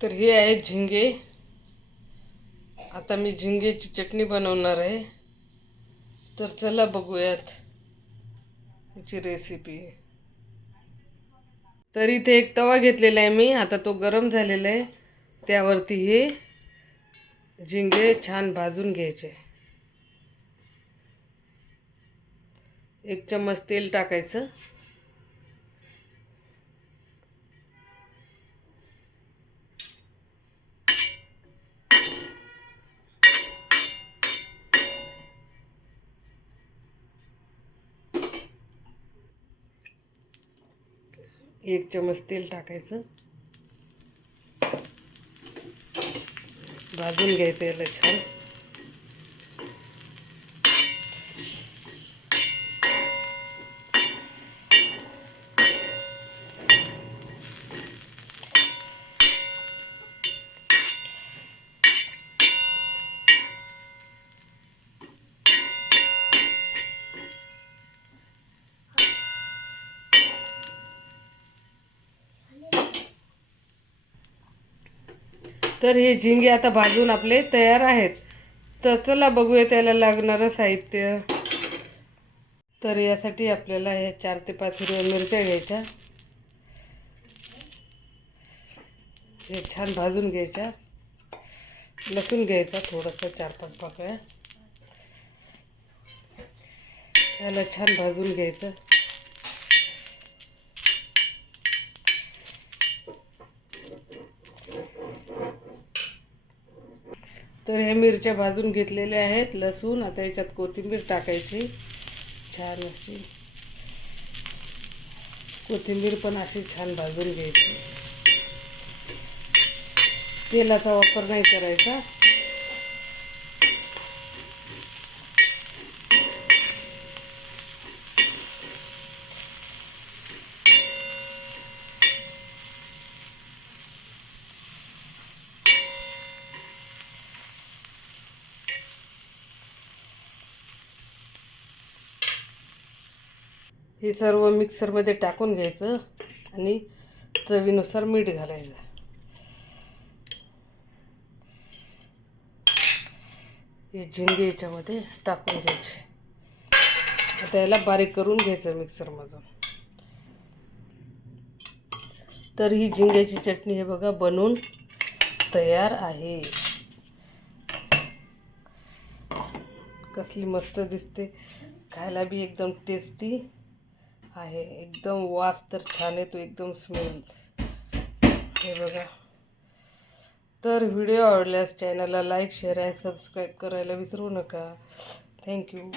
तर हे आहे झिंगे. आता मी झिंगेची चटणी बनवणार आहे. तर चला बघूयात याची रेसिपी. तर इथे एक तवा घेतलेला आहे मी. आता तो गरम झालेला आहे. त्यावरती हे झिंगे छान भाजून घ्यायचे. 1 चम्मच तेल टाकायचं. एक चम्मच तेल टाकायचं. भाजून घ्यायचं याला छान. तर हे झिंगे आता भाजून आपले तयार आहेत. तर चला बघूया त्याला लागणारं साहित्य. तर यासाठी आपल्याला हे 4 ते 5 हिरव्या मिरच्या घ्यायच्या. हे छान भाजून घ्यायच्या. लसूण घ्यायचा थोडासा 4-5 पाकळ्या. याला छान भाजून घ्यायचं. तर ह्या मिरच्या भाजून घेतलेल्या आहेत. लसूण. आता याच्यात कोथिंबीर टाकायची. छान अशी कोथिंबीर पण अशी छान भाजून घ्यायची. तेलाचा वापर नाही करायचा. हे सर्व मिक्सरमध्ये टाकून घ्यायचं आणि चवीनुसार मीठ घालायचं. हे झिंगे याच्यामध्ये टाकून घ्यायचे. आता याला बारीक करून घ्यायचं मिक्सरमधून. तर ही झिंग्याची चटणी हे बघा बनवून तयार आहे. कसली मस्त दिसते. खायला बी एकदम टेस्टी आहे. एकदम वास तर छान येतो. एकदम स्मेल. हे बघा. तर व्हिडिओ आवडल्यास चॅनलला लाईक, शेअर आणि सबस्क्राईब करायला विसरू नका. थँक्यू.